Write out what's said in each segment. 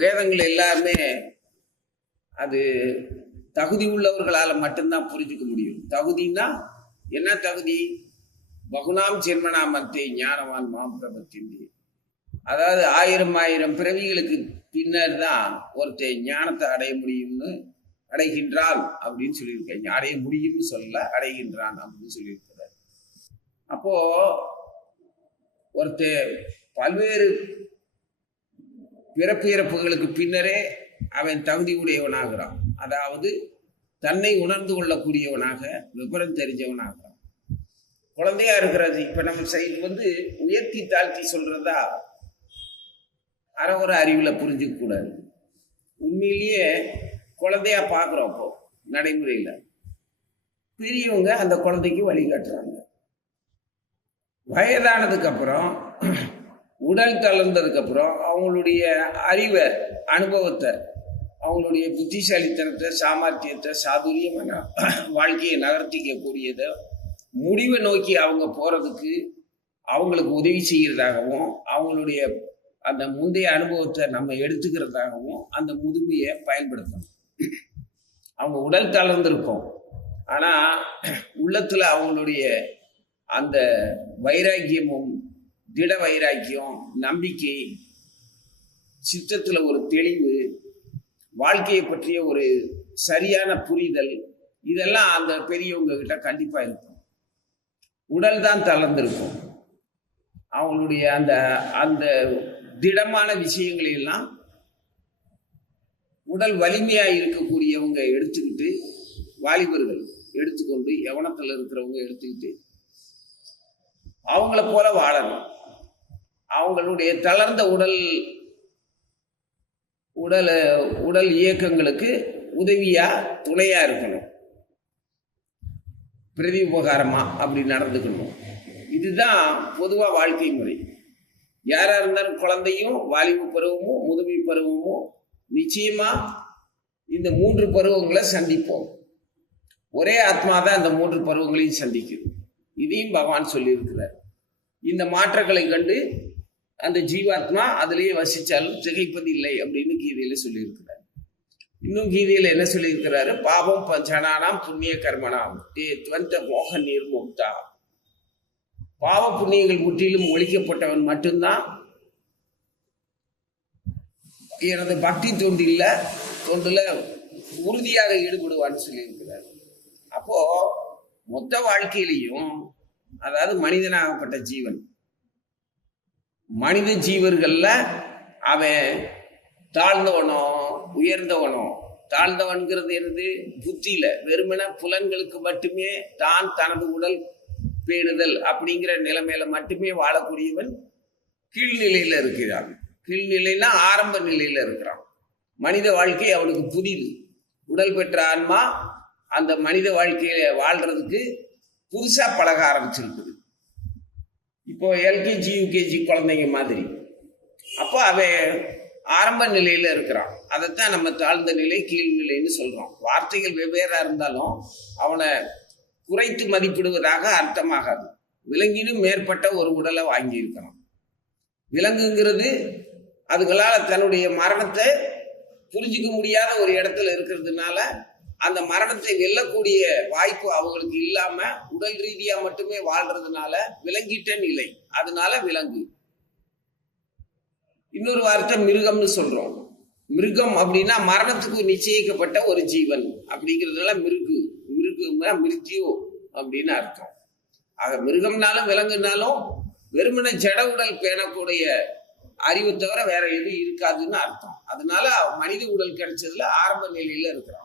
வேதங்கள் எல்லாருமே அது தகுதி உள்ளவர்களால் மட்டும்தான் புரிஞ்சுக்க முடியும். தகுதின்னா என்ன தகுதி? பகுனாம் ஜென்மனாமத்தை ஞானவான் மாம்பிரபத்தின். அதாவது 1000 பிறவிகளுக்கு பின்னர் தான் ஒருத்தர் ஞானத்தை அடைய முடியும்னு அடைகின்றான் அப்படின்னு சொல்லியிருக்கேன். அடைய முடியும்னு சொல்ல, அடைகின்றான் அப்படின்னு சொல்லியிருக்கிறார். அப்போ ஒருத்தர் பல்வேறு பிறப்பு இறப்புகளுக்கு பின்னரே அவன் தகுதி உடையவனாகிறான். அதாவது தன்னை உணர்ந்து கொள்ளக்கூடியவனாக, விபரம் தெரிஞ்சவனாகிறான். குழந்தையா இருக்கிறது. இப்ப நம்ம சைடு உயர்த்தி தாழ்த்தி சொல்றதா அறவர அறிவுல புரிஞ்சுக்க கூடாது. உண்மையிலேயே குழந்தையா பார்க்குறோம். அப்போ நடைமுறையில் பெரியவங்க அந்த குழந்தைக்கு வழிகாட்டுறாங்க. வயதானதுக்கு அப்புறம், உடல் தளர்ந்ததுக்கு அப்புறம் அவங்களுடைய அறிவை, அனுபவத்தை, அவங்களுடைய புத்திசாலித்தனத்தை, சாமர்த்தியத்தை, சாதுரியமான வாழ்க்கையை நகர்த்திக்கக்கூடியதை முடிவை நோக்கி அவங்க போறதுக்கு அவங்களுக்கு உதவி செய்கிறதாகவும், அவங்களுடைய அந்த முந்தைய அனுபவத்தை நம்ம எடுத்துக்கிறதாகவும் அந்த முதுமையை பயன்படுத்தணும். அவங்க உடல் தளர்ந்திருக்கும், ஆனா உள்ளத்துல அவங்களுடைய அந்த வைராக்கியமும், திட வைராக்கியம், நம்பிக்கை, சித்தத்துல ஒரு தெளிவு, வாழ்க்கையை பற்றிய ஒரு சரியான புரிதல், இதெல்லாம் அந்த பெரியவங்க கிட்ட கண்டிப்பா இருக்கும். உடல் தான் தளர்ந்திருக்கும். அவங்களுடைய அந்த அந்த திடமான விஷயங்களை எல்லாம் உடல் வலிமையா இருக்கக்கூடியவங்க எடுத்துக்கிட்டு, வாலிபர்கள் எடுத்துக்கொண்டு, யவனத்தில் இருக்கிறவங்க எடுத்துக்கிட்டு அவங்கள போல வாழணும். அவங்களுடைய தளர்ந்த உடல் இயக்கங்களுக்கு உதவியா, துணையா இருக்கணும். பிரதி உபகாரமா அப்படி நடந்துக்கணும். இதுதான் பொதுவா வாழ்க்கை முறை. யாரா இருந்தாலும் குழந்தையும், வாலிபு பருவமும், முதுமை பருவமும் நிச்சயமா இந்த 3 பருவங்களை சந்திப்போம். ஒரே ஆத்மா தான் இந்த 3 பருவங்களையும் சந்திக்குது. இதையும் பகவான் சொல்லியிருக்கிறார். இந்த மாற்றங்களை கண்டு அந்த ஜீவாத்மா அதிலேயே வசிச்சாலும் திகைப்பது இல்லை அப்படின்னு கீதையில சொல்லியிருக்கிறார். இன்னும் கீதையில என்ன சொல்லியிருக்கிறாரு? பாவம் பஞ்சனானாம் புண்ணிய கர்மனாம் தே துவந்த மோக நிர்முக்தா. பாவ புண்ணியங்கள் முற்றிலும் ஒழிக்கப்பட்டவன் மட்டும்தான் எனது பக்தி தொண்டுல உறுதியாக ஈடுபடுவான்னு சொல்லியிருக்கிறார். அப்போ மொத்த வாழ்க்கையிலையும், அதாவது மனிதனாகப்பட்ட ஜீவன், மனித ஜீவர்கள்ல அவன் தாழ்ந்தவனோ உயர்ந்தவனோ, தாழ்ந்தவன்கிறது என்னது? புத்தியில வெறுமன புலன்களுக்கு மட்டுமே தான் தனது உடல் பேணுதல் அப்படிங்கிற நிலைமையில மட்டுமே வாழக்கூடியவன் கீழ்நிலையில இருக்கிறான். கீழ்நிலைனா ஆரம்ப நிலையில இருக்கிறான். மனித வாழ்க்கை அவனுக்கு புதிது. உடல் பெற்ற ஆன்மா அந்த மனித வாழ்க்கையில வாழ்றதுக்கு புதுசா பழக ஆரம்பிச்சிருக்குது. இப்போ எல்கேஜி யூகேஜி குழந்தைங்க மாதிரி. அப்போ அவன் ஆரம்ப நிலையில இருக்கிறான். அதைத்தான் நம்ம தாழ்ந்த நிலை, கீழ்நிலைன்னு சொல்றோம். வார்த்தைகள் வெவ்வேறா இருந்தாலும் அவனை குறைத்து மதிப்பிடுவதாக அர்த்தமாகாது. விலங்கினும் மேற்பட்ட ஒரு உடலை வாங்கி இருக்கிறான். விலங்குங்கிறது அதுகளால தன்னுடைய மரணத்தை புரிஞ்சிக்க முடியாத ஒரு இடத்துல இருக்கிறதுனால அந்த மரணத்தை வெல்லக்கூடிய வாய்ப்பு அவங்களுக்கு இல்லாம உடல் ரீதியா மட்டுமே வாழ்றதுனால விலங்கிட்ட நிலை, அதனால விலங்கு. இன்னொரு வார்த்தை மிருகம்னு சொல்றோம். மிருகம் அப்படின்னா மரணத்துக்கு நிச்சயிக்கப்பட்ட ஒரு ஜீவன் அப்படிங்கிறதுனால மிருகியோ அப்படின்னு அர்த்தம். ஆக மிருகம்னாலும் விலங்குனாலும் வெறுமன ஜட உடல் பேணக்கூடிய அறிவை தவிர வேற எதுவும் இருக்காதுன்னு அர்த்தம். அதனால மனித உடல் கிடைச்சதுல ஆரம்ப நிலையில இருக்கிறான்.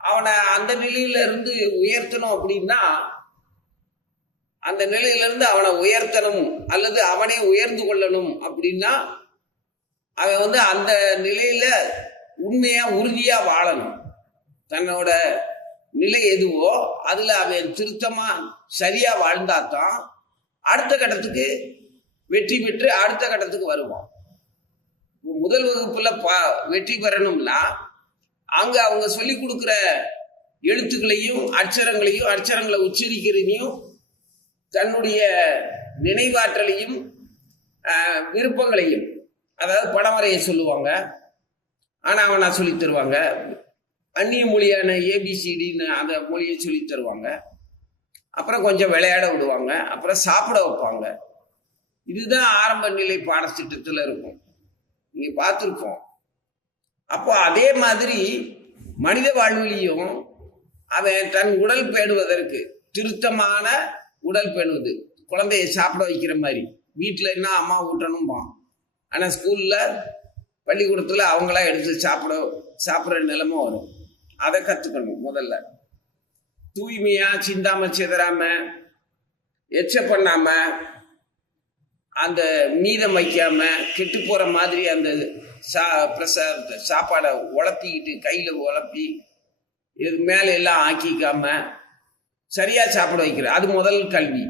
அவனை அந்த நிலையில இருந்து உயர்த்தணும் அப்படின்னா, அந்த நிலையில இருந்து அவனை உயர்த்தணும் அல்லது அவனே உயர்ந்து கொள்ளணும் அப்படின்னா அவன் அந்த நிலையில உண்மையா உறுதியா வாழணும். தன்னோட நிலை எதுவோ அதுல அவன் திருத்தமா சரியா வாழ்ந்தாதான் அடுத்த கட்டத்துக்கு வெற்றி பெற்று அடுத்த கட்டத்துக்கு வருவான். முதல் வகுப்புல வெற்றி பெறணும்னா அங்க அவங்க சொல்லி கொடுக்குற எழுத்துக்களையும் அச்சரங்களை உச்சரிக்கிறதையும் தன்னுடைய நினைவாற்றலையும் விருப்பங்களையும் அதாவது படம் வரைய சொல்லுவாங்க, ஆனால் அவனா சொல்லி தருவாங்க. அந்நிய மொழியான ஏபிசிடின்னு அந்த மொழியை சொல்லி தருவாங்க. அப்புறம் கொஞ்சம் விளையாட விடுவாங்க, அப்புறம் சாப்பிட வைப்பாங்க. இதுதான் ஆரம்ப நிலை பாடத்திட்டத்தில் இருக்கும், நீங்க பார்த்துருப்போம். அப்போ அதே மாதிரி மனித வாழ்விலையும் அவன் தன் உடல் பேணுவதற்கு திருத்தமான உடல் பேணுவது, குழந்தைய சாப்பிட வைக்கிற மாதிரி. வீட்டில் என்ன அம்மா ஊட்டணும்பா, ஆனால் ஸ்கூலில் பள்ளிக்கூடத்தில் அவங்களா எடுத்து சாப்பிட்ற நிலைமை வரும். அதை கற்றுக்கணும். முதல்ல தூய்மையாக சிந்தாம சிதறாம எச்ச பண்ணாம அந்த மீதம் வைக்காம கெட்டு போகிற மாதிரி அந்த சாப்பாடை உழப்பிக்கிட்டு கையில் உழப்பி இது மேலே எல்லாம் ஆக்கிக்காம சரியாக சாப்பிட வைக்கிற, அது முதல் கல்வி.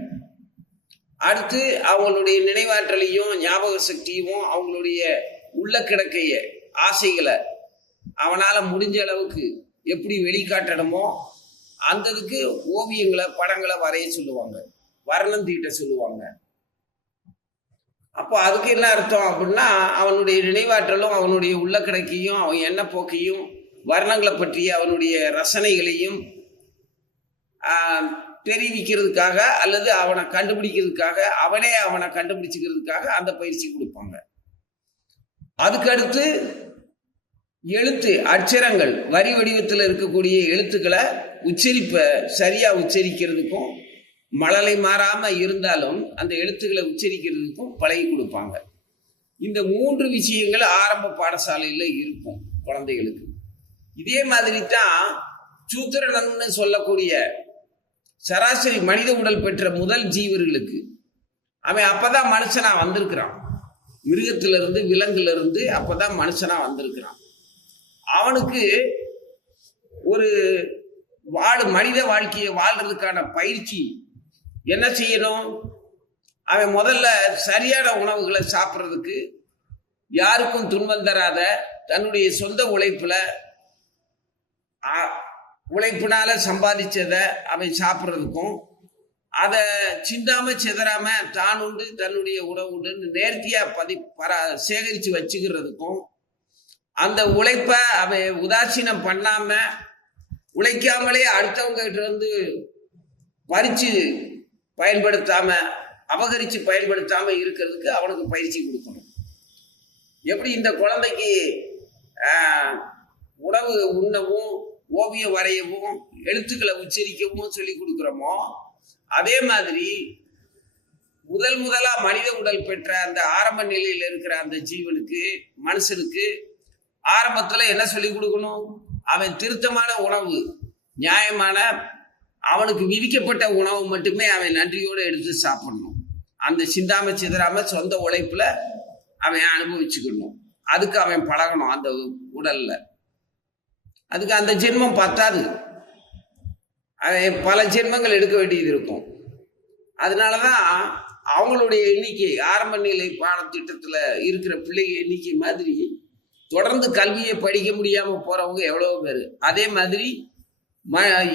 அடுத்து அவங்களுடைய நினைவாற்றலையும் ஞாபக சக்தியும் அவங்களுடைய உள்ள கிடக்கைய ஆசைகளை அவனால் முடிஞ்ச அளவுக்கு எப்படி வெளிக்காட்டணுமோ அந்ததுக்கு ஓவியங்களை படங்களை வரைய சொல்லுவாங்க, வர்ணம் தீட்ட சொல்லுவாங்க. அப்போ அதுக்கு என்ன அர்த்தம் அப்படின்னா, அவனுடைய நினைவாற்றலும் அவனுடைய உள்ள கிடக்கையும் அவன் எண்ணப்போக்கையும் வர்ணங்களை பற்றிய அவனுடைய ரசனைகளையும் தெரிவிக்கிறதுக்காக அல்லது அவனை கண்டுபிடிக்கிறதுக்காக அவனை கண்டுபிடிச்சிக்கிறதுக்காக அந்த பயிற்சி கொடுப்பாங்க. அதுக்கடுத்து எழுத்து அட்சரங்கள் வரி வடிவத்தில் இருக்கக்கூடிய எழுத்துக்களை சரியா உச்சரிக்கிறதுக்கும் மழலை மாறாம இருந்தாலும் அந்த எழுத்துக்களை உச்சரிக்கிறதுக்கும் பழகி கொடுப்பாங்க. இந்த 3 விஷயங்கள் ஆரம்ப பாடசாலையில் இருக்கும் குழந்தைகளுக்கு. இதே மாதிரி தான் சூத்திரனன்னு சொல்லக்கூடிய சராசரி மனித உடல் பெற்ற முதல் ஜீவர்களுக்கு அவன் அப்பதான் மனுஷனா வந்திருக்கிறான். மிருகத்திலிருந்து விலங்குல அப்பதான் மனுஷனா வந்திருக்கிறான். அவனுக்கு ஒரு மனித வாழ்க்கையை வாழ்றதுக்கான பயிற்சி என்ன செய்யணும்? அவன் முதல்ல சரியான உணவுகளை சாப்பிட்றதுக்கு, யாருக்கும் துன்பம் தராத தன்னுடைய சொந்த உழைப்பினால சம்பாதிச்சதை அவன் சாப்பிட்றதுக்கும், அதை சிந்தாம சிதறாம தான் உண்டு தன்னுடைய உணவு உண்டுன்னு நேர்த்தியா சேகரித்து வச்சுக்கிறதுக்கும், அந்த உழைப்பை அவன் உதாசீனம் பண்ணாம உழைக்காமலே அடுத்தவங்க கிட்ட இருந்து பறிச்சு பயன்படுத்தாம அபகரித்து பயன்படுத்தாம இருக்கிறதுக்கு அவனுக்கு பயிற்சி கொடுக்கணும். எப்படி இந்த குழந்தைக்கு உணவு உண்ணவும் ஓவியம் வரையவும் எழுத்துக்களை உச்சரிக்கவும் சொல்லி கொடுக்குறோமோ, அதே மாதிரி முதலா மனித உடல் பெற்ற அந்த ஆரம்ப நிலையில் இருக்கிற அந்த ஜீவனுக்கு மனுஷனுக்கு ஆரம்பத்துல என்ன சொல்லி கொடுக்கணும்? அவன் திருத்தமான உணவு, நியாயமான அவனுக்கு விதிக்கப்பட்ட உணவு மட்டுமே அவன் நன்றியோடு எடுத்து சாப்பிடணும். அந்த சிந்தாம சிதறாம சொந்த உழைப்புல அவன் அனுபவிச்சுக்கணும். அதுக்கு அவன் பழகணும். அந்த உடல்ல அதுக்கு அந்த ஜென்மம் பத்தாது, அவன் பல ஜென்மங்கள் எடுக்க வேண்டியது இருக்கும். அதனாலதான் அவங்களுடைய எண்ணிக்கை ஆரம்ப நிலை பாடத்திட்டத்துல இருக்கிற பிள்ளைங்க எண்ணிக்கை மாதிரி தொடர்ந்து கல்வியை படிக்க முடியாம போறவங்க எவ்வளவு பேரு. அதே மாதிரி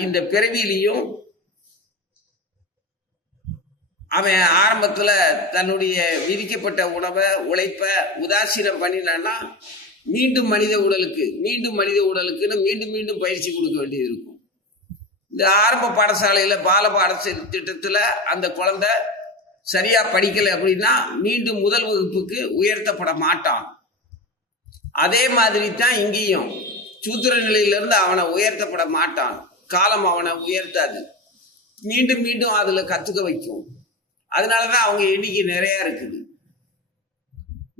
இந்த பிறவியிலையும் அவன் ஆரம்பத்துல தன்னுடைய விதிக்கப்பட்ட உழைப்ப உதாசீனம் பண்ணினான்னா மீண்டும் மனித உடலுக்குன்னு மீண்டும் பயிற்சி கொடுக்க வேண்டியது இருக்கும். இந்த ஆரம்ப பாடசாலையில பால திட்டத்துல அந்த குழந்தை சரியா படிக்கலை அப்படின்னா மீண்டும் முதல் வகுப்புக்கு உயர்த்தப்பட மாட்டான். அதே மாதிரி தான் இங்கேயும் சூத்திர நிலையிலிருந்து அவனை உயர்த்தப்பட மாட்டான். காலம் அவனை உயர்த்தாது, மீண்டும் அதுல கத்துக்க வைக்கும். அதனாலதான் அவங்க எண்ணிக்கை நிறைய இருக்குது.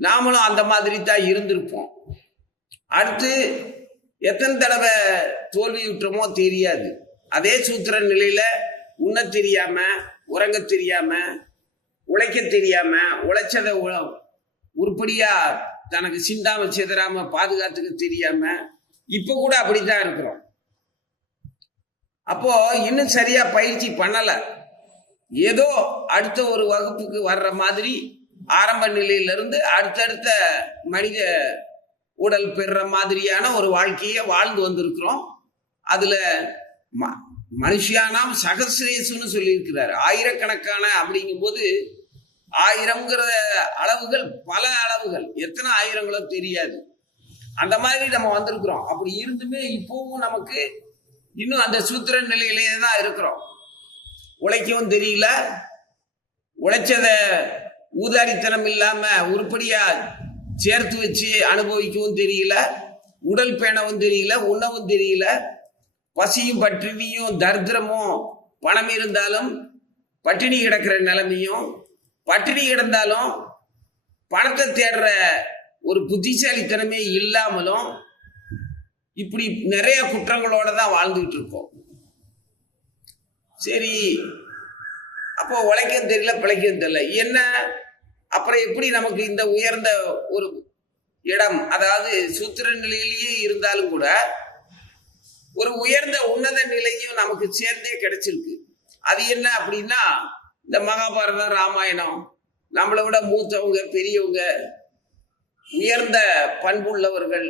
நாமளும் அந்த மாதிரி தான் இருந்திருப்போம். அடுத்து எத்தனை தடவை தோல்வி விட்டுறோமோ தெரியாது. அதே சூத்திர நிலையில உண்ண தெரியாம, உறங்க தெரியாம, உழைக்க தெரியாம, உழைச்சதை உருப்படியா தனக்கு சிந்தாம சிதறாம பாதுகாத்துக்க தெரியாம இப்ப கூட அப்படித்தான் இருக்கிறோம். அப்போ இன்னும் சரியா பயிற்சி பண்ணல. ஏதோ அடுத்த ஒரு வகுப்புக்கு வர்ற மாதிரி ஆரம்ப நிலையிலிருந்து அடுத்தடுத்த மனித உடல் பெறுற மாதிரியான ஒரு வாழ்க்கையை வாழ்ந்து வந்திருக்கிறோம். அதுல மனுஷியானாம் சகசிரேசுன்னு சொல்லியிருக்கிறார். ஆயிரக்கணக்கான அப்படிங்கும் போது 1000ங்கிற அளவுகள் பல அளவுகள், எத்தனை ஆயிரங்களோ தெரியாது. அந்த மாதிரி நம்ம வந்திருக்கிறோம். அப்படி இருந்துமே இப்பவும் நமக்கு இன்னும் அந்த சூத்திர நிலையிலேயே தான் இருக்கிறோம். உழைக்கவும் தெரியல, உழைச்சத ஊதாரித்தனம் இல்லாம உருப்படியா சேர்த்து வச்சு அனுபவிக்கவும் தெரியல, உடல் பேணவும் தெரியல, உண்ணவும் தெரியல, பசியும் பட்டினியும் தரித்திரமும், பணம் இருந்தாலும் பட்டினி கிடக்கிற நிலைமையும், பட்டினி கிடந்தாலும் பணத்தை தேடுற ஒரு புத்திசாலித்தனமே இல்லாமலும் இப்படி நிறைய குற்றங்களோட தான் வாழ்ந்துகிட்டு இருக்கோம். சரி, அப்போ உழைக்கவும் தெரியல, பிழைக்கவும் தெரியல, என்ன அப்புறம் எப்படி நமக்கு இந்த உயர்ந்த ஒரு இடம், அதாவது சூத்திர நிலையிலேயே இருந்தாலும் கூட ஒரு உயர்ந்த உன்னத நிலையும் நமக்கு சேர்ந்தே கிடைச்சிருக்கு. அது என்ன அப்படின்னா, இந்த மகாபாரதம், ராமாயணம், நம்மளை விட மூத்தவங்க, பெரியவங்க, உயர்ந்த பண்புள்ளவர்கள்,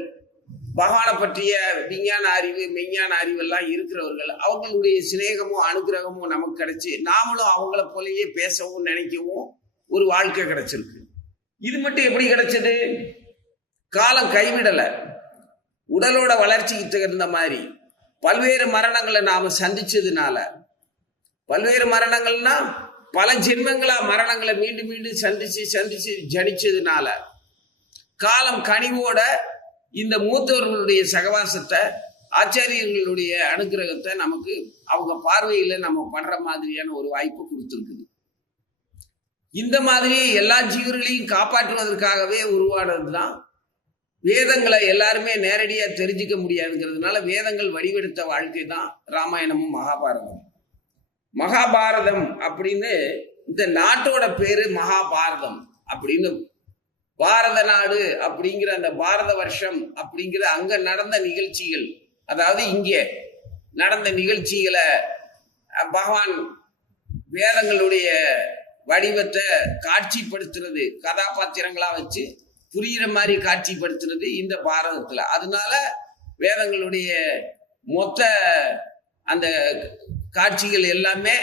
பகவானை பற்றிய விஞ்ஞான அறிவு, மெய்ஞான அறிவெல்லாம் இருக்கிறவர்கள், அவங்களுடைய சிநேகமும் அனுகிரகமும் நமக்கு கிடைச்சி நாமளும் அவங்கள போலயே பேசவும் நினைக்கவும் ஒரு வாழ்க்கை கிடைச்சிருக்கு. இது மட்டும் எப்படி கிடைச்சது? காலம் கைவிடலை. உடலோட வளர்ச்சிக்கு தகுந்த மாதிரி பல்வேறு மரணங்களை நாம சந்திச்சதுனால, பல்வேறு மரணங்கள்னா பல ஜென்மங்களா மரணங்களை மீண்டும் மீண்டும் சந்திச்சு ஜனிச்சதுனால, காலம் கனிவோட இந்த மூத்தவர்களுடைய சகவாசத்தை, ஆச்சாரியர்களுடைய அனுகிரகத்தை நமக்கு அவங்க பார்வையில நம்ம படுற மாதிரியான ஒரு வாய்ப்பு கொடுத்துருக்குது. இந்த மாதிரி எல்லா ஜீவர்களையும் காப்பாற்றுவதற்காகவே உருவானதுதான் வேதங்களை. எல்லாருமே நேரடியா தெரிஞ்சுக்க முடியாதுங்கிறதுனால வேதங்கள் வடிவெடுத்த வாழ்க்கை தான் ராமாயணமும் மகாபாரதம். மகாபாரதம் அப்படின்னு இந்த நாட்டோட பேரு மகாபாரதம் அப்படின்னு, பாரத நாடு அப்படிங்கிற அந்த பாரத வருஷம் அப்படிங்கிற அங்க நடந்த நிகழ்ச்சிகள், அதாவது இங்கே நடந்த நிகழ்ச்சிகளை பகவான் வேதங்களுடைய வடிவத்தை காட்சிப்படுத்துறது, கதாபாத்திரங்களா வச்சு புரியுற மாதிரி காட்சிப்படுத்துறது இந்த பாரதத்துல. அதனால வேதங்களுடைய மொத்த அந்த காட்சிகள் எல்லாமே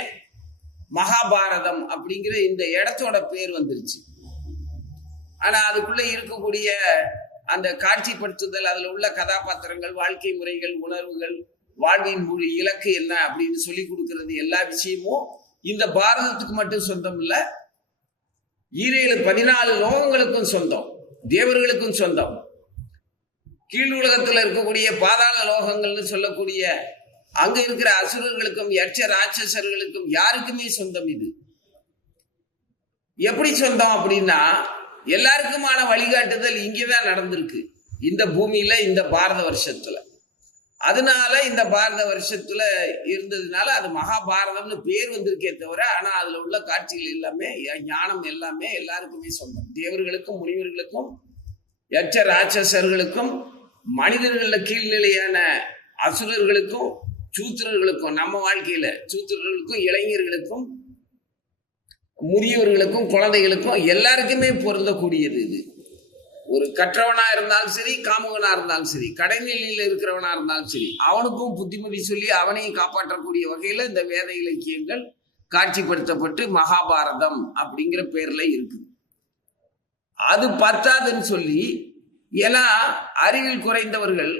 மகாபாரதம் அப்படிங்கிற இந்த இடத்தோட பேர் வந்துருச்சு. ஆனா அதுக்குள்ள இருக்கக்கூடிய அந்த காட்சிப்படுத்துதல், அதுல உள்ள கதாபாத்திரங்கள், வாழ்க்கை முறைகள், உணர்வுகள், வாழ்வின் மொழி, இலக்கு என்ன அப்படின்னு சொல்லி கொடுக்கறது எல்லா விஷயமும் இந்த பாரதத்துக்கு மட்டும் சொந்தம் இல்ல, 14 லோகங்களுக்கும் சொந்தம், தேவர்களுக்கும் சொந்தம். கீழ் உலகத்துல இருக்கக்கூடிய பாதாள லோகங்கள்னு சொல்லக்கூடிய அங்க இருக்கிற அசுரர்களுக்கும் யட்ச ராட்சசர்களுக்கும் யாருக்குமே சொந்தம். இது எப்படி சொந்தம் அப்படின்னா, எல்லாருக்குமான வழிகாட்டுதல் இங்கேதான் நடந்திருக்கு, இந்த பூமியில, இந்த பாரத வருஷத்துல. அதனால இந்த பாரத வருஷத்துல இருந்ததுனால அது மகாபாரதம்னு பேர் வந்திருக்கே தவிர, ஆனா அதுல உள்ள காட்சிகள் எல்லாமே, ஞானம் எல்லாமே எல்லாருக்குமே சொந்தம். தேவர்களுக்கும், முனிவர்களுக்கும், யட்ச ராட்சசர்களுக்கும், மனிதர்கள கீழ்நிலையான அசுரர்களுக்கும், சூத்திரர்களுக்கும், நம்ம வாழ்க்கையில சூத்திரர்களுக்கும், இளைஞர்களுக்கும், முதியவர்களுக்கும், குழந்தைகளுக்கும் எல்லாருக்குமே பொருந்தக்கூடியது இது. ஒரு கற்றவனா இருந்தாலும் சரி, காமுகனா இருந்தாலும் சரி, கடைநிலையில் இருக்கிறவனா இருந்தாலும் சரி, அவனுக்கும் புத்திமதி சொல்லி அவனையும் காப்பாற்றக்கூடிய வகையில இந்த வேத இலக்கியங்கள் காட்சிப்படுத்தப்பட்டு மகாபாரதம் அப்படிங்கிற பேர்ல இருக்கு. அது பத்தாதுன்னு சொல்லி, ஏன்னா அறிவில் குறைந்தவர்கள்,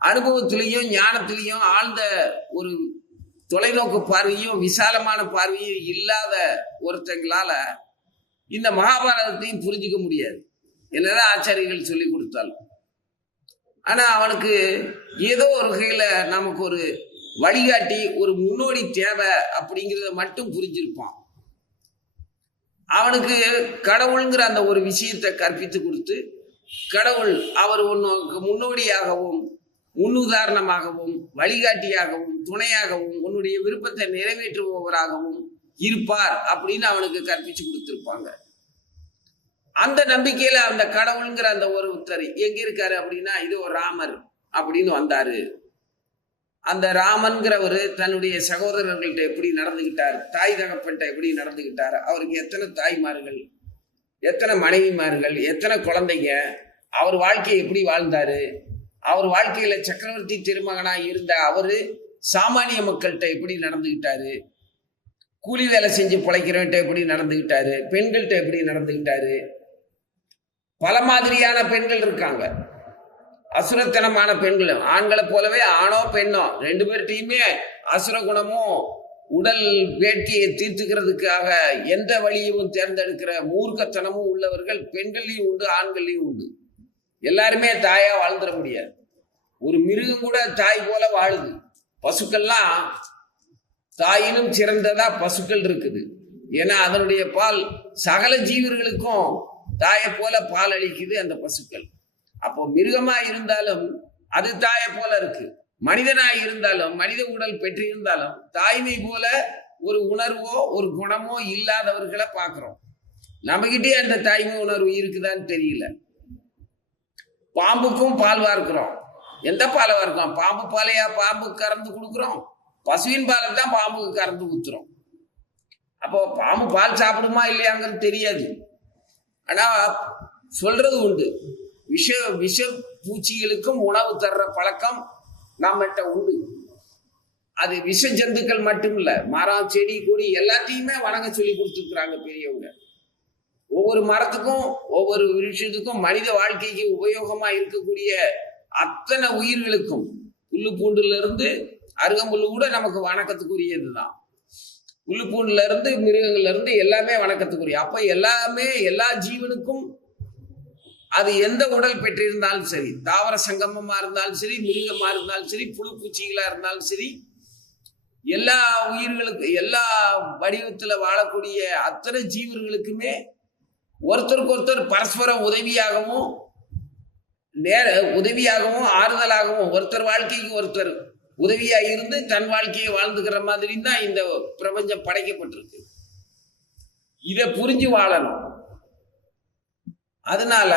அனுபவத்திலையும் ஞானத்திலையும் ஆழ்ந்த ஒரு தொலைநோக்கு பார்வையும் விசாலமான பார்வையும் இல்லாத ஒருத்தங்களால இந்த மகாபாரதத்தையும் புரிஞ்சுக்க முடியாது, என்னதான் ஆச்சாரியர்கள் சொல்லி கொடுத்தாலும். ஆனா அவனுக்கு ஏதோ ஒரு வகையில நமக்கு ஒரு வழிகாட்டி, ஒரு முன்னோடி தேவை அப்படிங்கிறத மட்டும் புரிஞ்சிருப்பான். அவனுக்கு கடவுளுங்கிற அந்த ஒரு விஷயத்தை கற்பித்து கொடுத்து, கடவுள் அவர் உனக்கு முன்னோடியாகவும், முன்னுதாரணமாகவும், வழிகாட்டியாகவும், துணையாகவும், உன்னுடைய விருப்பத்தை நிறைவேற்றுபவராகவும் இருப்பார் அப்படின்னு அவனுக்கு கற்பிச்சு கொடுத்துருப்பாங்க. அந்த நம்பிக்கையில அந்த கடவுளுங்கிற அந்த ஒருத்தர் எங்க இருக்காரு அப்படின்னா, இது ஒரு ராமர் அப்படின்னு வந்தாரு. அந்த ராமன்கிறவரு தன்னுடைய சகோதரர்கள்ட்ட எப்படி நடந்துகிட்டார், தாய் தகப்பன்ட்ட எப்படி நடந்துகிட்டார், அவருக்கு எத்தனை தாய்மார்கள், எத்தனை மனைவிமார்கள், எத்தனை குழந்தைங்க, அவர் வாழ்க்கையை எப்படி வாழ்ந்தாரு, அவர் வாழ்க்கையில சக்கரவர்த்தி திருமகனா இருந்த அவரு சாமானிய மக்கள்கிட்ட எப்படி நடந்துகிட்டாரு, கூலி வேலை செஞ்சு பிழைக்கிறவன்ட்ட எப்படி நடந்துக்கிட்டாரு, பெண்கள்கிட்ட எப்படி நடந்துக்கிட்டாரு. பல மாதிரியான பெண்கள் இருக்காங்க, அசுரத்தனமான பெண்களும். ஆண்களை போலவே ஆணோ பெண்ணோ 2 பேர்ட்டையுமே அசுர குணமும் உடல் வேட்கையை தீர்த்துக்கிறதுக்காக எந்த வழியும் தேர்ந்தெடுக்கிற மூர்க்கத்தனமும் உள்ளவர்கள் பெண்கள்லையும் உண்டு, ஆண்கள்லையும் உண்டு. எல்லாருமே தாயா வாழ்ந்துட முடியாது. ஒரு மிருகம் கூட தாய் போல வாழுது. பசுக்கள்லாம் தாயினும் சிறந்ததா பசுக்கள் இருக்குது. ஏன்னா அதனுடைய பால் சகல ஜீவர்களுக்கும் தாயை போல பால் அளிக்குது அந்த பசுக்கள். அப்போ மிருகமா இருந்தாலும் அது தாயை போல இருக்கு. மனிதனாய் இருந்தாலும் மனித உடல் பெற்றிருந்தாலும் தாய்மை போல ஒரு உணர்வோ ஒரு குணமோ இல்லாதவர்களை பார்க்கிறோம். நம்மகிட்டே அந்த தாய்மை உணர்வு இருக்குதான்னு தெரியல. பாம்புக்கும் பால் வார்க்கிறோம். எந்த பாலை வார்க்கிறோம்? பாம்பு பாலையா பாம்புக்கு கறந்து கொடுக்குறோம்? பசுவின் பாலை தான் பாம்புக்கு கறந்து ஊத்துறோம். அப்போ பாம்பு பால் சாப்பிடுமா இல்லையாங்கிறது தெரியாது. ஆனா சொல்றது உண்டு, விஷ பூச்சிகளுக்கும் உணவு தர்ற பழக்கம் நம்மகிட்ட உண்டு. அது விஷ ஜந்துக்கள் மட்டும் இல்ல, மரம் செடி கொடி எல்லாத்தையுமே வணங்க சொல்லி கொடுத்துருக்குறாங்க பெரியவங்க. ஒவ்வொரு மரத்துக்கும் ஒவ்வொரு விஷயத்துக்கும் மனித வாழ்க்கைக்கு உபயோகமா இருக்கக்கூடிய அத்தனை உயிர்களுக்கும், புல்லு பூண்டுல இருந்து அருகம்புல்லு கூட நமக்கு வணக்கத்துக்குரியதுதான். புல்லு பூண்டுல இருந்து மிருகங்கள்ல இருந்து எல்லாமே வணக்கத்துக்குரிய. அப்ப எல்லாமே எல்லா ஜீவனுக்கும் அது எந்த உடல் பெற்றிருந்தாலும் சரி, தாவர சங்கமமா இருந்தாலும் சரி, மிருகமா இருந்தாலும் சரி, புழு பூச்சிகளா இருந்தாலும் சரி, எல்லா உயிர்களுக்கு எல்லா வடிவத்துல வாழக்கூடிய அத்தனை ஜீவர்களுக்குமே ஒருத்தருக்கு ஒருத்தர் பரஸ்பரம் உதவியாகவும் ஆறுதலாகவும் ஒருத்தர் வாழ்க்கைக்கு ஒருத்தர் உதவியா இருந்து தன் வாழ்க்கையை வாழ்ந்துக்கிற மாதிரி தான் இந்த பிரபஞ்சம் படைக்கப்பட்டிருக்கு. இதை புரிஞ்சு வாழணும். அதனால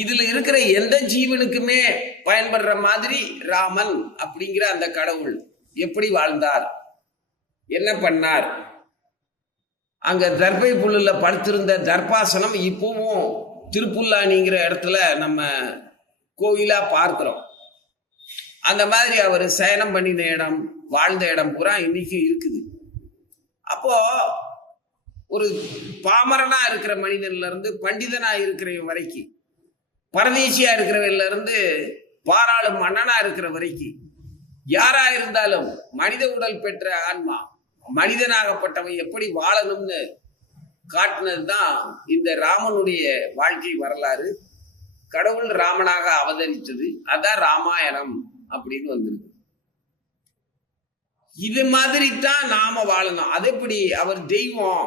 இதுல இருக்கிற எந்த ஜீவனுக்குமே பயன்படுற மாதிரி ராமன் அப்படிங்கிற அந்த கடவுள் எப்படி வாழ்ந்தார், என்ன பண்ணார். அங்க தர்பை புல்லுல படுத்திருந்த தர்பாசனம் இப்பவும் திருப்புல்லானிங்கிற இடத்துல நம்ம கோவிலா பார்க்கிறோம். அந்த மாதிரி அவர் சயனம் பண்ணின இடம், வாழ்ந்த இடம் பூரா இன்னைக்கு இருக்குது. அப்போ ஒரு பாமரனா இருக்கிற மனிதன்ல இருந்து பண்டிதனா இருக்கிறவன் வரைக்கும், பரதேசியா இருக்கிறவன்ல இருந்து பாராளும் மன்னனா இருக்கிற வரைக்கும், யாரா இருந்தாலும் மனித உடல் பெற்ற ஆன்மா மனிதனாகப்பட்டவன் எப்படி வாழணும்னு காட்டினதுதான் இந்த ராமனுடைய வாழ்க்கை வரலாறு. கடவுள் ராமனாக அவதரித்தது அதான் ராமாயணம் அப்படின்னு வந்திருக்கு. இது மாதிரி தான் நாம வாழணும். அது எப்படி அவர் தெய்வம்,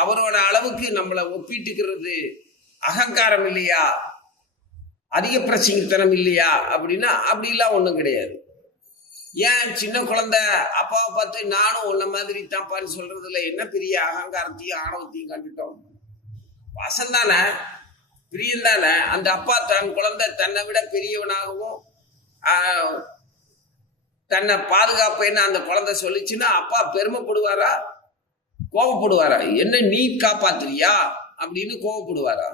அவரோட அளவுக்கு நம்மளை ஒப்பிட்டுக்கிறது அகங்காரம் இல்லையா, அதிக பிரசங்கித்தனம் இல்லையா அப்படின்னா அப்படிலாம் ஒன்றும் கிடையாது. ஏன் சின்ன குழந்தை அப்பாவை பார்த்து நானும் உன்ன மாதிரி தான்ப்பான்னு சொல்றதுல என்ன பெரிய அகங்காரத்தையும் ஆணவத்தையும் கண்டுட்டோம்? பாசம் தானே, பிரியம் தானே. அந்த அப்பா தன் குழந்தை தன்னை விட பெரியவனாகவும் தன்னை பாதுகாப்பேன்னு அந்த குழந்தை சொல்லிச்சுன்னா அப்பா பெருமைப்படுவாரா, கோபப்படுவாரா? என்ன நீ காப்பாத்துறியா அப்படின்னு கோபப்படுவாரா?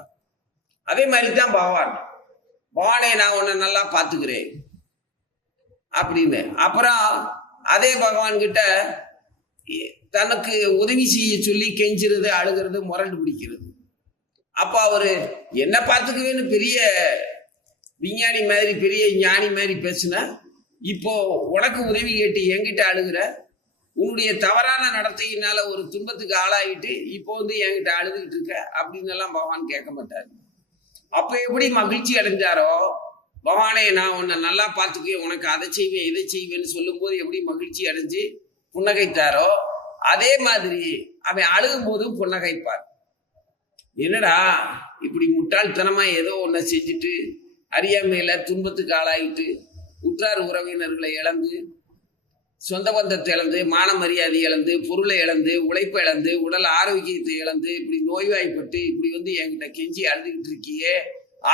அதே மாதிரி தான் பகவானே நான் உன்னை நல்லா பார்த்துக்கிறேன் அப்படின்னு. அப்புறம் அதே பகவான் கிட்ட தனக்கு உதவி செய்ய சொல்லி கெஞ்சிறது, அழுகிறது, முரண்டு பிடிக்கிறது. அப்ப அவரு என்ன பார்த்துக்குவேன்னு பெரிய விஞ்ஞானி மாதிரி பெரிய ஞானி மாதிரி பேசுன, இப்போ உனக்கு உதவி கேட்டு என்கிட்ட அழுகிற, உன்னுடைய தவறான நடத்தையினால ஒரு துன்பத்துக்கு ஆளாயிட்டு இப்போ வந்து என்கிட்ட அழுதுகிட்டு இருக்க அப்படின்னு எல்லாம் பகவான் கேட்க மாட்டாரு. அப்ப எப்படி மகிழ்ச்சி அடைஞ்சாரோ, பகவானே நான் உன்னை நல்லா பார்த்துக்குவேன், உனக்கு அதை செய்வேன் இதை செய்வேன்னு சொல்லும் போது எப்படி மகிழ்ச்சி அடைஞ்சு புன்னகைத்தாரோ, அதே மாதிரி அவன் அழுகும் போதும் புன்னகைப்பார். என்னடா இப்படி முட்டாள்தனமா ஏதோ ஒன்றை செஞ்சுட்டு அறியாமையில துன்பத்துக்கு ஆளாயிட்டு உற்றார் உறவினர்களை இழந்து, சொந்த பந்தத்தை இழந்து, மான மரியாதை இழந்து, பொருளை இழந்து, உழைப்பை இழந்து, உடல் ஆரோக்கியத்தை இழந்து, இப்படி நோய்வாய்ப்பட்டு இப்படி வந்து என்கிட்ட கெஞ்சி அழுதுகிட்டு இருக்கியே,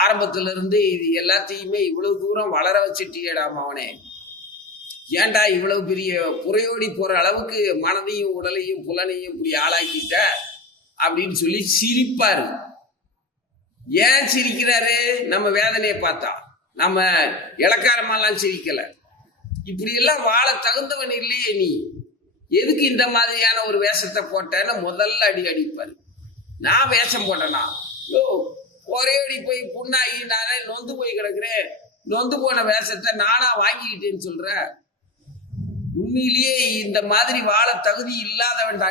ஆரம்பத்துல இருந்து இது எல்லாத்தையுமே இவ்வளவு தூரம் வளர வச்சுட்டியேடாம் அவனே, ஏன்டா இவ்வளவு பெரிய புறையோடி போற அளவுக்கு மனதையும் உடலையும் புலனையும் இப்படி ஆளாக்கிட்ட அப்படின்னு சொல்லி சிரிப்பாரு. ஏன் சிரிக்கிறாரு? நம்ம வேதனையை பார்த்தா. நம்ம இளக்காரமாலாம் சிரிக்கல. இப்படி எல்லாம் வாழ தகுந்தவன் இல்லையே நீ, எதுக்கு இந்த மாதிரியான ஒரு வேஷத்தை போட்டேன்னு முதல்ல அடிப்பாரு. நான் வேஷம் போட்டேனா? யோ, ஒரே அடி போய் புண்ணாகி நானே நொந்து போய் கிடக்குறேன், நொந்து போன வேஷத்தை நானா வாங்கிக்கிட்டேன்னு சொல்ற? உண்மையிலேயே இந்த மாதிரி வாழ தகுதி இல்லாதவன்டா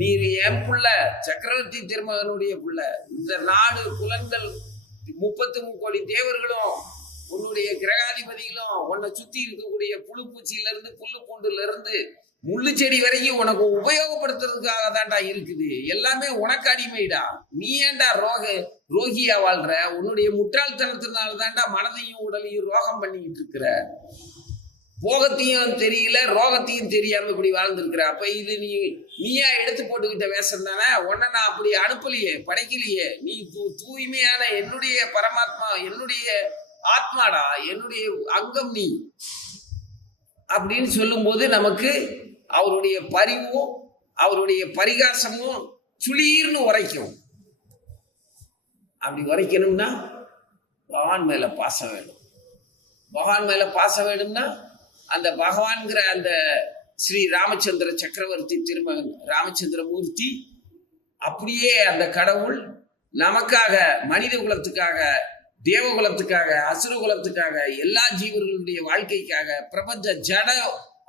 நீ என் புள்ள, சக்கரவர்த்தி திருமகனுடைய புள்ள. இந்த நாடு புலன்கள் 33 கோடி தேவர்களும் உன்னுடைய கிரகாதிபதிகளும் உன்னை சுத்தி இருக்கக்கூடிய புழு பூச்சியில இருந்து புல்லு பூண்டுல இருந்து முள்ளு செடி வரைக்கும் உனக்கு உபயோகப்படுத்துறதுக்காக தான்டா இருக்குது. எல்லாமே உனக்கு அடிமைடா. நீ ஏன்டா ரோகியா வாழ்ற? உன்னுடைய முட்டாள்தனத்தினால தான்டா மனதையும் உடலையும் ரோகம் பண்ணிக்கிட்டு இருக்கிற. போகத்தையும் தெரியல, ரோகத்தையும் தெரியாம இப்படி வாழ்ந்துருக்கிற. அப்ப இது நீயா எடுத்து போட்டுக்கிட்ட வேஷம் தானே. உன்னை நான் அப்படி அனுப்பலையே, படைக்கலையே. நீ தூய்மையான என்னுடைய பரமாத்மா, என்னுடைய ஆத்மாடா, என்னுடைய அங்கம் நீ அப்படின்னு சொல்லும் போது நமக்கு அவருடைய பரிவும் அவருடைய பரிகாசமும் சுளீர்னு உரைக்கும். அப்படி உரைக்கணும்னா பகவான் மேல பாசம் வேணும். பகவான் மேல பாசம் வேணும்னா அந்த பகவான்கிற அந்த ஸ்ரீ ராமச்சந்திர சக்கரவர்த்தி திருமகன் ராமச்சந்திர மூர்த்தி, அப்படியே அந்த கடவுள் நமக்காக, மனித குலத்துக்காக, தேவகுலத்துக்காக, அசுர குலத்துக்காக, எல்லா ஜீவர்களுடைய வாழ்க்கைக்காக, பிரபஞ்ச ஜட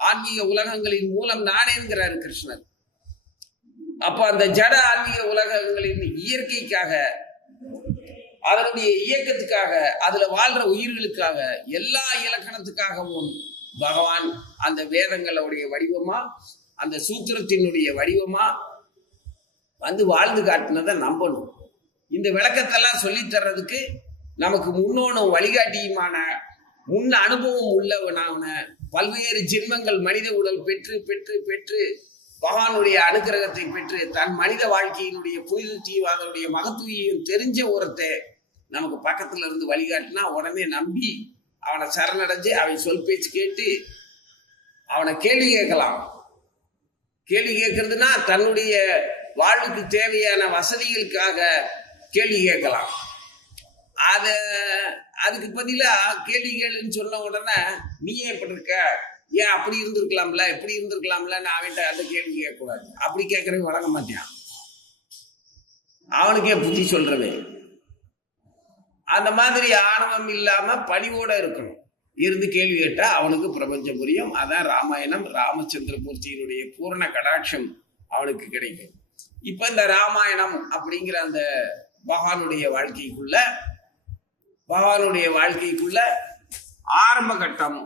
ஆன்மீக உலகங்களின் மூலம் நானேங்கிறாரு கிருஷ்ணர். அப்ப அந்த ஜட ஆன்மீக உலகங்களின் இயற்கைக்காக, அதனுடைய இயக்கத்துக்காக, அதுல வாழ்ற உயிர்களுக்காக, எல்லா இலக்கணத்துக்காகவும் பகவான் அந்த வேதங்களுடைய வடிவமா, அந்த சூத்திரத்தினுடைய வடிவமா வந்து வாழ்ந்து காட்டினதை நம்பணும். இந்த விளக்கத்தெல்லாம் சொல்லித்தர்றதுக்கு நமக்கு முன்னோனும் வழிகாட்டியுமான, முன் அனுபவம் உள்ளவனான, பல்வேறு ஜென்மங்கள் மனித உடல் பெற்று பெற்று பெற்று பகவானுடைய அனுக்கிரகத்தை பெற்று தன் மனித வாழ்க்கையினுடைய புனிதத்தையும் அதனுடைய மகத்துவையும் தெரிஞ்ச ஒருத்தை நமக்கு பக்கத்துல இருந்து வழிகாட்டினா உடனே நம்பி அவனை சரணடைஞ்சு அவன் சொல் பேச்சு கேட்டு அவனை கேள்வி கேட்கலாம். கேள்வி கேட்கறதுனா தன்னுடைய வாழ்வுக்கு தேவையான வசதிகளுக்காக கேள்வி கேட்கலாம். அதுக்கு பதிலா கேள்வி கேளுன்னு சொன்ன உடனே நீ ஏன் இப்படி இருக்க, ஏன் அப்படி இருந்திருக்கலாம்ல, எப்படி இருந்திருக்கலாம்லன்னு அவன்கிட்ட அந்த கேள்வி கேட்கக்கூடாது. அப்படி கேட்கறவன் வழங்க மாட்டான். அவனுக்கே புத்தி சொல்றவே. அந்த மாதிரி ஆணவம் இல்லாம பணிவோட இருக்கணும். இருந்து கேள்வி கேட்டா அவனுக்கு பிரபஞ்சம் புரியும். அதான் ராமாயணம். ராமச்சந்திரமூர்த்தியினுடைய பூரண கடாட்சம் அவனுக்கு கிடைக்கும். இப்ப இந்த ராமாயணம் அப்படிங்கிற அந்த பகவானுடைய வாழ்க்கைக்குள்ள ஆரம்ப கட்டம்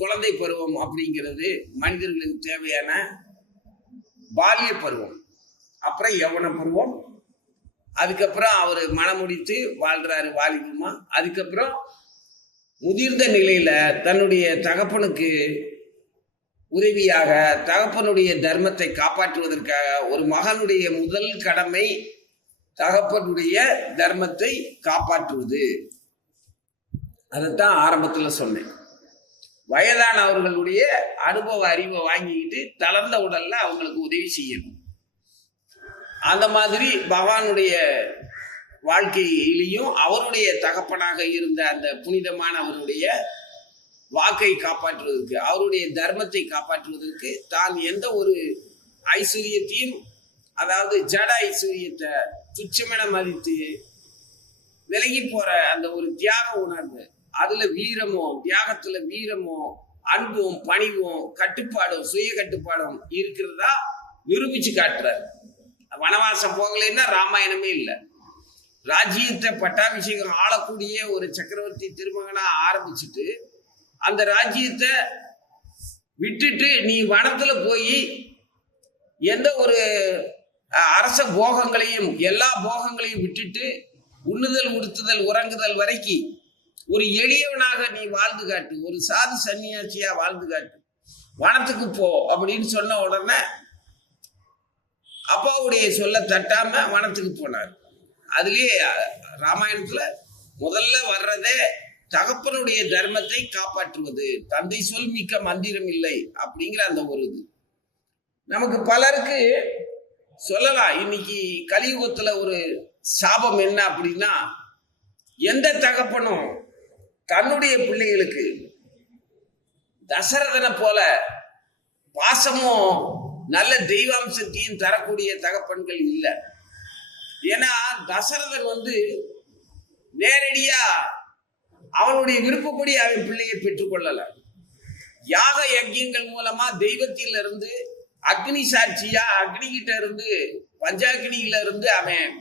குழந்தை பருவம் அப்படிங்கிறது மனிதர்களுக்கு தேவையான பால்ய பருவம். அப்புறம் யவன பருவம், அதுக்கப்புறம் அவர் மனமுடித்து வாழ்றாரு வாலிபமா. அதுக்கப்புறம் முதிர்ந்த நிலையில தன்னுடைய தகப்பனுக்கு உதவியாக, தகப்பனுடைய தர்மத்தை காப்பாற்றுவதற்காக, ஒரு மகனுடைய முதல் கடமை தகப்பனுடைய தர்மத்தை காப்பாற்றுவது. அதைத்தான் ஆரம்பத்துல சொன்னேன். வயதானவர்களுடைய அனுபவ அறிவை வாங்கிக்கிட்டு தளர்ந்த உடல்ல அவங்களுக்கு உதவி செய்யணும். அந்த மாதிரி பகவானுடைய வாழ்க்கையிலையும் அவருடைய தகப்பனாக இருந்த அந்த புனிதமான அவருடைய வாக்கை காப்பாற்றுவதற்கு, அவருடைய தர்மத்தை காப்பாற்றுவதற்கு தான் எந்த ஒரு ஐஸ்வர்யத்தையும், அதாவது ஜட ஐஸ்வர்யத்தை துச்சமென மதித்து விலகி போற அந்த ஒரு தியாக உணர்வு, அதுல வீரமும், தியாகத்துல வீரமும், அன்பும், பணிவும், கட்டுப்பாடும், சுய கட்டுப்பாடும் இருக்கிறதா நிரூபிச்சு காட்டுறாரு. வனவாசம் போகலைன்னா ராமாயணமே இல்லை. ராஜ்யத்தை பட்டாபிஷேகம் ஆளக்கூடிய ஒரு சக்கரவர்த்தி திருமகனா ஆரம்பிச்சுட்டு அந்த ராஜ்யத்தை விட்டுட்டு நீ வனத்துல போய் எந்த ஒரு அரச போகங்களையும், எல்லா போகங்களையும் விட்டுட்டு உண்ணுதல், உடுத்துதல், உறங்குதல் வரைக்கும் ஒரு எளியவனாக நீ வாழ்ந்து காட்டு, ஒரு சாது சன்னியாசியா வாழ்ந்து காட்டு, வனத்துக்கு போ அப்படின்னு சொன்ன உடனே அப்பாவுடைய சொல்ல தட்டாம வனத்துக்கு போனார். அதுலயே ராமாயணத்துல முதல்ல வர்றதே தகப்பனுடைய தர்மத்தை காப்பாற்றுவது, தந்தை சொல் மிக்க மந்திரம் இல்லை அப்படிங்கிற அந்த ஒரு இது நமக்கு பலருக்கு சொல்லலாம். இன்னைக்கு கலியுகத்துல ஒரு சாபம் என்ன அப்படின்னா, எந்த தகப்பனும் தன்னுடைய பிள்ளைகளுக்கு தசரதனை போல பாசமும் நல்ல தெய்வாம்சத்தையும் தரக்கூடிய தகப்பன்கள் இல்லை. ஏன்னா தசரதன் நேரடியா அவனுடைய விருப்பப்படி அவன் பிள்ளையை பெற்றுக்கொள்ளல. யாக யஜ்யங்கள் மூலமா தெய்வத்திலிருந்து அக்னி சாட்சியா அக்னி கிட்ட இருந்து பஞ்சாக்னியில இருந்து அவன்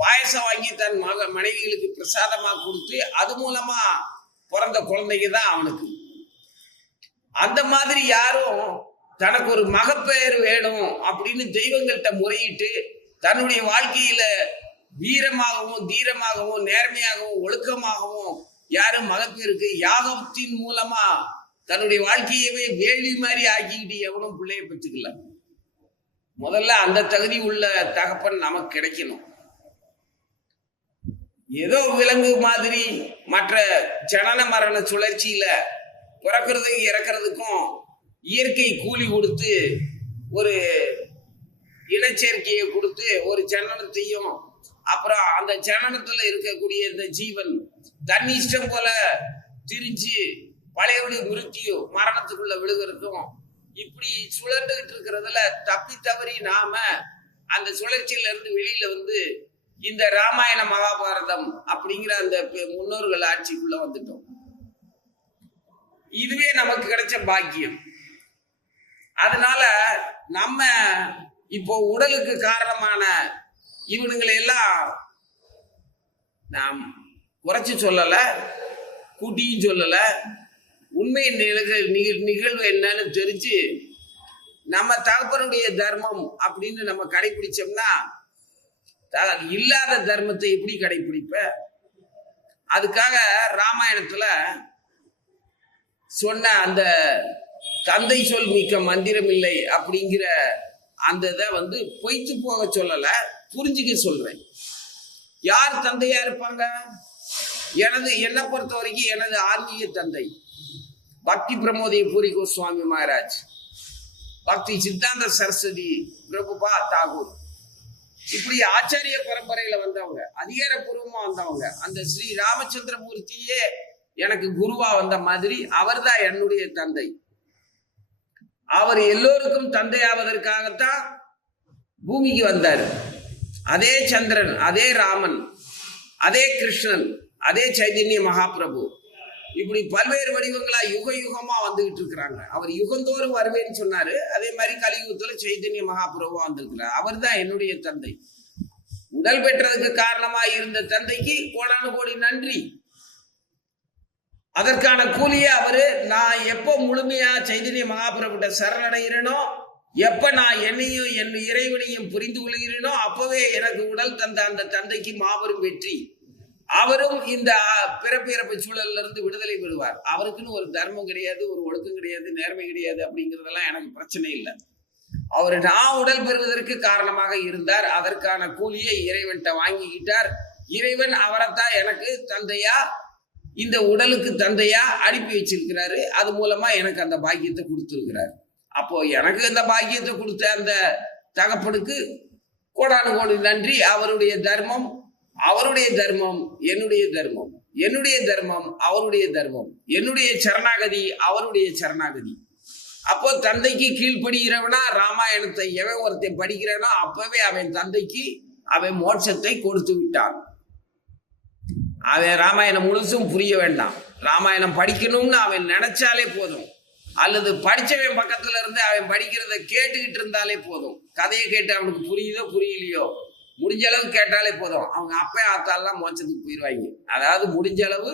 பாயசம் வாங்கி தன் மனைவிகளுக்கு பிரசாதமா கொடுத்து அது மூலமா பிறந்த குழந்தைங்க தான் அவனுக்கு. அந்த மாதிரி யாரும் தனக்கு ஒரு மகப்பெயர் வேணும் அப்படின்னு தெய்வங்கள்ட்ட முறையிட்டு தன்னுடைய வாழ்க்கையில வீரமாகவும் தீரமாகவும் நேர்மையாகவும் ஒழுக்கமாகவும் யாரும் மகப்பேருக்கு யாகத்தின் மூலமா தன்னுடைய வாழ்க்கையவே வேள்வி மாதிரி ஆக்கிக்கிட்டு எவனும் பிள்ளைய பெற்றுக்கல. முதல்ல அந்த தகுதி உள்ள தகப்பன் நமக்கு கிடைக்கணும். ஏதோ விலங்கு மாதிரி மற்ற ஜனன மரண சுழற்சியில பிறக்கிறதுக்கும் இறக்கிறதுக்கும் இயற்கை கூலி கொடுத்து ஒரு இனச்சேர்க்கையை கொடுத்து ஒரு ஜனனத்தையும் அப்புறம் அந்த ஜனனத்துல இருக்கக்கூடிய இந்த ஜீவன் தன் இஷ்டம் போல திரிஞ்சு பழையபடி மிருத்தியோ மரணத்துக்குள்ள விழுகிறதும் இப்படி சுழண்டுகிட்டு இருக்கிறதுல தப்பி தவறி நாம அந்த சுழற்சியில இருந்து வெளியில இந்த ராமாயண மகாபாரதம் அப்படிங்கிற அந்த முன்னோர்கள் ஆட்சிக்குள்ள வந்துட்டோம். இதுவே நமக்கு கிடைச்ச பாக்கியம். அதனால நம்ம இப்போ உடலுக்கு காரணமான இவனுங்களை எல்லாம் நாம் குறைச்சி சொல்லல, கூட்டியும் சொல்லல. உண்மை நிகழ்வு என்னன்னு தெரிஞ்சு நம்ம தகப்பனுடைய தர்மம் அப்படின்னு நம்ம கடைபிடிச்சோம்னா இல்லாத தர்மத்தை எப்படி கடைபிடிப்ப? அதுக்காக ராமாயணத்துல சொன்ன அந்த தந்தை சொல் மிக்க மந்திரம் இல்லை அப்படிங்கிற அந்த இதை பொய்த்து போக சொல்லல, புரிஞ்சுக்க சொல்றேன். யார் தந்தையா இருப்பாங்க? என்னை பொறுத்த வரைக்கும் எனது ஆன்மீக தந்தை பக்தி பிரமோதய பூரி கோஸ்வாமி மகாராஜ், பக்தி சித்தாந்த சரஸ்வதி பிரபுபா தாகூர், இப்படி ஆச்சாரிய பரம்பரையில வந்தவங்க, அதிகாரப்பூர்வமா வந்தவங்க. அந்த ஸ்ரீ ராமச்சந்திரமூர்த்தியே எனக்கு குருவா வந்த மாதிரி அவர் தான் என்னுடைய தந்தை. அவர் எல்லோருக்கும் தந்தையாவதற்காகத்தான் பூமிக்கு வந்தார். அதே சந்திரன், அதே ராமன், அதே கிருஷ்ணன், அதே சைதன்ய மகாபிரபு, இப்படி பல்வேறு வடிவங்களா யுக யுகமா வந்துகிட்டு இருக்கிறாங்க. அவர் யுகந்தோறும் வருவேன்னு சொன்னாரு. அதே மாதிரி கலியுகத்துல சைதன்ய மகாபிரபுவா வந்திருக்கிறார். அவர் தான் என்னுடைய தந்தை. உடல் பெற்றதுக்கு காரணமா இருந்த தந்தைக்கு கோடானு கோடி நன்றி. அதற்கான கூலியை அவரு நான் எப்போ முழுமையா சைதன்ய மகாபிரபுட்ட சரணடைகிறேனோ, எப்ப நான் என்னையும் என் இறைவனையும் புரிந்து கொள்கிறேனோ அப்பவே எனக்கு உடல் தந்த அந்த தந்தைக்கு மாபெரும் வெற்றி. அவரும் இந்த பிறப்பிறப்பு சூழல்ல இருந்து விடுதலை பெறுவார். அவருக்குன்னு ஒரு தர்மம் கிடையாது, ஒரு ஒழுக்கம் கிடையாது, நேர்மை கிடையாது அப்படிங்கிறதெல்லாம் எனக்கு பிரச்சனை இல்லை. அவர் நான் உடல் பெறுவதற்கு காரணமாக இருந்தார். அதற்கான கூலியை இறைவன்கிட்ட வாங்கிக்கிட்டார். இறைவன் அவரைத்தான் எனக்கு தந்தையா, இந்த உடலுக்கு தந்தையா அனுப்பி வச்சிருக்கிறாரு. அது மூலமா எனக்கு அந்த பாக்கியத்தை கொடுத்துருக்கிறார். அப்போ எனக்கு அந்த பாக்கியத்தை கொடுத்த அந்த தகப்பனுக்கு கோடானு கோடி நன்றி. அவருடைய தர்மம் அவருடைய தர்மம், என்னுடைய தர்மம் என்னுடைய தர்மம், அவருடைய தர்மம், என்னுடைய சரணாகதி அவருடைய சரணாகதி. அப்போ தந்தைக்கு கீழ்ப்படுகிறவனா ராமாயணத்தை எவன் ஒருத்தன் படிக்கிறானோ அப்பவே அவன் தந்தைக்கு அவன் மோட்சத்தை கொடுத்து விட்டான். அவன் ராமாயணம் முழுசும் புரிய வேண்டாம். ராமாயணம் படிக்கணும்னு அவன் நினைச்சாலே போதும், அல்லது படிச்சவன் பக்கத்துல இருந்து அவன் படிக்கிறத கேட்டுக்கிட்டு இருந்தாலே போதும். கதையை கேட்டு அவனுக்கு புரியுதோ புரியலையோ, முடிஞ்ச அளவு கேட்டாலே போதும், அவங்க அப்பா ஆத்தாலாம் மோட்சத்துக்கு போயிடுவாங்க. அதாவது முடிஞ்ச அளவு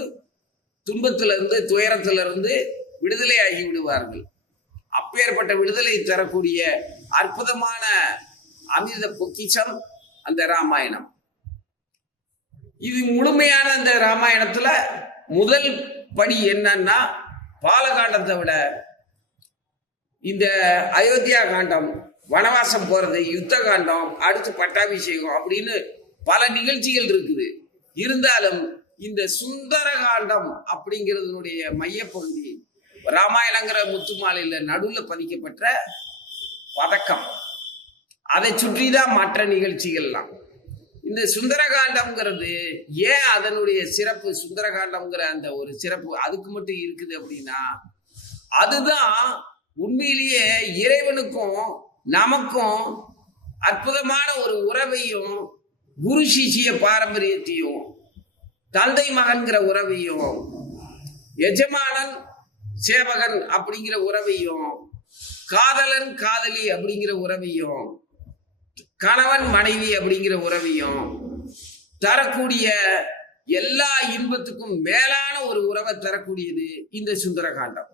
துன்பத்துல இருந்து துயரத்துல இருந்து விடுதலை ஆகி விடுவார்கள். அப்பேற்பட்ட விடுதலை தரக்கூடிய அற்புதமான அமிர்த பொக்கிஷம் அந்த ராமாயணம். இது முழுமையான அந்த ராமாயணத்துல முதல் படி என்னன்னா, பாலகாண்டத்தை விட இந்த அயோத்தியா காண்டம், வனவாசம் போறது, யுத்த காண்டம், அடுத்து பட்டாபிஷேகம் அப்படின்னு பல நிகழ்ச்சிகள் இருக்குது. இருந்தாலும் இந்த சுந்தர காண்டம் அப்படிங்கிறதுனுடைய மையப்பகுதி ராமாயணங்கிற முத்துமாலையில நடுவுல பதிக்கப்பட்ட பதக்கம், அதை சுற்றிதான் மற்ற நிகழ்ச்சிகள்லாம். இந்த சுந்தரகாண்டம்ங்கிறது ஏன் அதனுடைய சிறப்பு, சுந்தரகாண்டம்ங்கிற அந்த ஒரு சிறப்பு அதுக்கு மட்டும் இருக்குது அப்படின்னா, அதுதான் உண்மையிலேயே இறைவனுக்கும் நமக்கும் அற்புதமான ஒரு உறவையும் குரு சிஷ்ய பாரம்பரியத்தையும் தந்தை மகன்கிற உறவையும் எஜமானன் சேவகன் அப்படிங்கிற உறவையும் காதலன் காதலி அப்படிங்கிற உறவையும் கணவன் மனைவி அப்படிங்கிற உறவையும் தரக்கூடிய எல்லா இன்பத்துக்கும் மேலான ஒரு உறவை தரக்கூடியது இந்த சுந்தரகாண்டம்.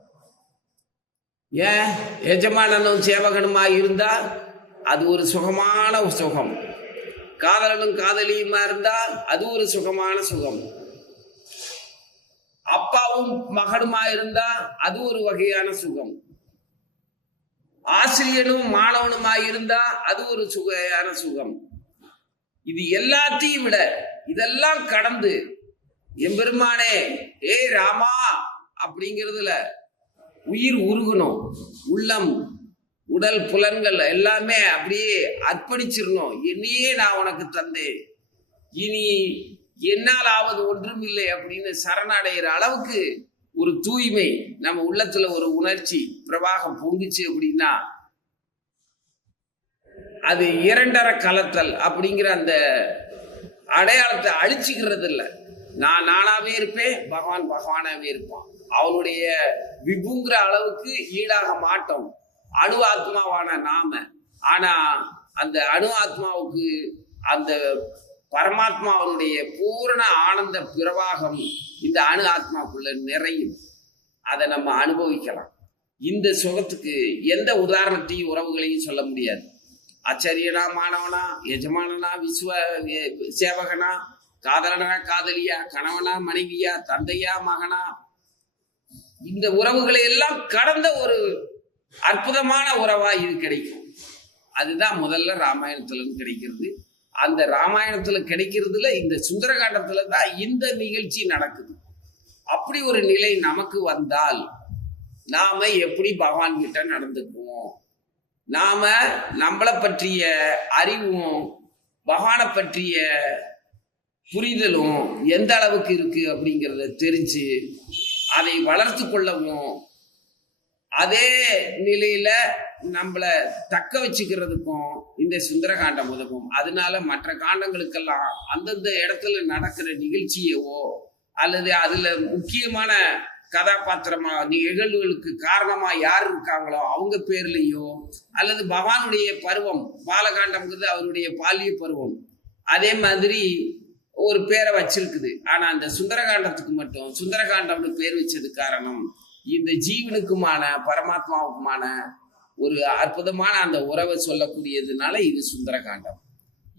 ஏன் எஜமானனும் சேவகனுமா இருந்தா அது ஒரு சுகமான சுகம், காதலனும் காதலியுமா இருந்தா அது ஒரு சுகமான சுகம், அப்பாவும் மகனுமா இருந்தா அது ஒரு வகையான சுகம், ஆசிரியனும் மாணவனுமா இருந்தா அது ஒரு சுகையான சுகம். இது எல்லாத்தையும் விட இதெல்லாம் கடந்து எம்பெருமானே ஏ ராமா அப்படிங்கிறதுல உயிர் உருகணும், உள்ளம் உடல் புலன்கள் எல்லாமே அப்படியே அர்ப்பணிச்சிடணும். என்னையே நான் உனக்கு தந்தேன், இனி என்னால் ஆவது ஒன்றும் இல்லை அப்படின்னு சரணடைகிற அளவுக்கு ஒரு தூய்மை நம்ம உள்ளத்துல ஒரு உணர்ச்சி பிரவாகம் பொங்குச்சு அப்படின்னா அது இரண்டரை கலத்தல் அப்படிங்கிற அந்த அடையாளத்தை அழிச்சுக்கிறது இல்லை. நான் நானாவே இருப்பேன், பகவான் பகவானாவே இருப்பான். அவனுடைய விபுங்கிற அளவுக்கு ஈடாக மாட்டோம் அணு ஆத்மாவான நாம. ஆனா அந்த அணு ஆத்மாவுக்கு அந்த பரமாத்மாவனுடைய பூரண ஆனந்த பிரவாகம் இந்த அணு ஆத்மாக்குள்ள நிறையும். அதை நம்ம அனுபவிக்கலாம். இந்த சுகத்துக்கு எந்த உதாரணத்தையும் உறவுகளையும் சொல்ல முடியாது. ஆச்சரியனா மாணவனா, எஜமானனா சேவகனா, காதலனா காதலியா, கணவனா மனைவியா, தந்தையா மகனா, இந்த உறவுகளை எல்லாம் கடந்த ஒரு அற்புதமான உறவா இது கிடைக்கும். அதுதான் முதல்ல ராமாயணத்துல கிடைக்கிறது. அந்த ராமாயணத்துல கிடைக்கிறதுல இந்த சுந்தரகாண்டத்துல தான் இந்த நிகழ்ச்சி நடக்குது. அப்படி ஒரு நிலை நமக்கு வந்தால் நாம எப்படி பகவான் கிட்ட நடந்துக்குவோம், நாம நம்மளை பற்றிய அறிவும் பகவானை பற்றிய புரிதலும் எந்த அளவுக்கு இருக்கு அப்படிங்கிறத தெரிஞ்சு அதை வளர்த்து கொள்ளவும், அதே நிலையில நம்மளை தக்க வச்சுக்கிறதுக்கும் இந்த சுந்தரகாண்டம் உதவும். அதனால மற்ற காண்டங்களுக்கெல்லாம் அந்தந்த இடத்துல நடக்கிற நிகழ்ச்சியவோ அல்லது அதுல முக்கியமான கதாபாத்திரமா நிகழ்வுகளுக்கு காரணமா யார் இருக்காங்களோ அவங்க பேர்லயோ, அல்லது பகவானுடைய பருவம், பாலகாண்டம்ங்கிறது அவருடைய பாலிய பருவம், அதே மாதிரி ஒரு பேரை வச்சிருக்குது. ஆனா அந்த சுந்தரகாண்டத்துக்கு மட்டும் சுந்தரகாண்டம்னு பேர் வச்சது காரணம் இந்த ஜீவனுக்குமான பரமாத்மாவுக்குமான ஒரு அற்புதமான அந்த உறவை சொல்லக்கூடியதுனால இது சுந்தரகாண்டம்.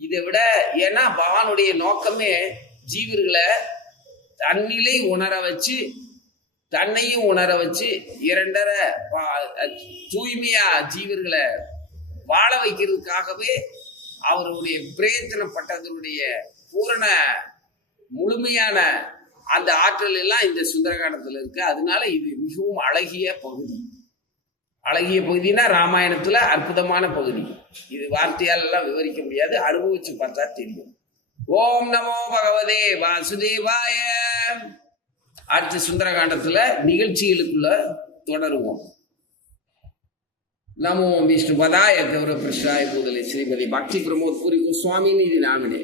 இதை விட ஏன்னா பகவானுடைய நோக்கமே ஜீவர்களை தன்னிலை உணர வச்சு தன்னையும் உணர வச்சு இரண்டரை தூய்மையா ஜீவர்களை வாழ வைக்கிறதுக்காகவே அவருடைய பிரயத்தனப்பட்டதனுடைய பூரண முழுமையான அந்த ஆற்றல் எல்லாம் இந்த சுந்தரகாண்டத்துல இருக்கு. அதனால இது மிகவும் அழகிய பகுதி. அழகிய பகுதினா ராமாயணத்துல அற்புதமான பகுதி. இது வார்த்தையால் எல்லாம் விவரிக்க முடியாது, அனுபவிச்சு பார்த்தா தெரியும். ஓம் நமோ பகவதே வாசுதேவாய. அடுத்த சுந்தரகாண்டத்துல நிகழ்ச்சிகளுக்குள்ள தொடருவோம். நமோ விஷ்ணு பதாய கௌரவ பிரஷ்டாய பூதலை ஸ்ரீமதி பக்தி பிரமோத் பூரி கோஸ்வாமி நிதி நாமினே.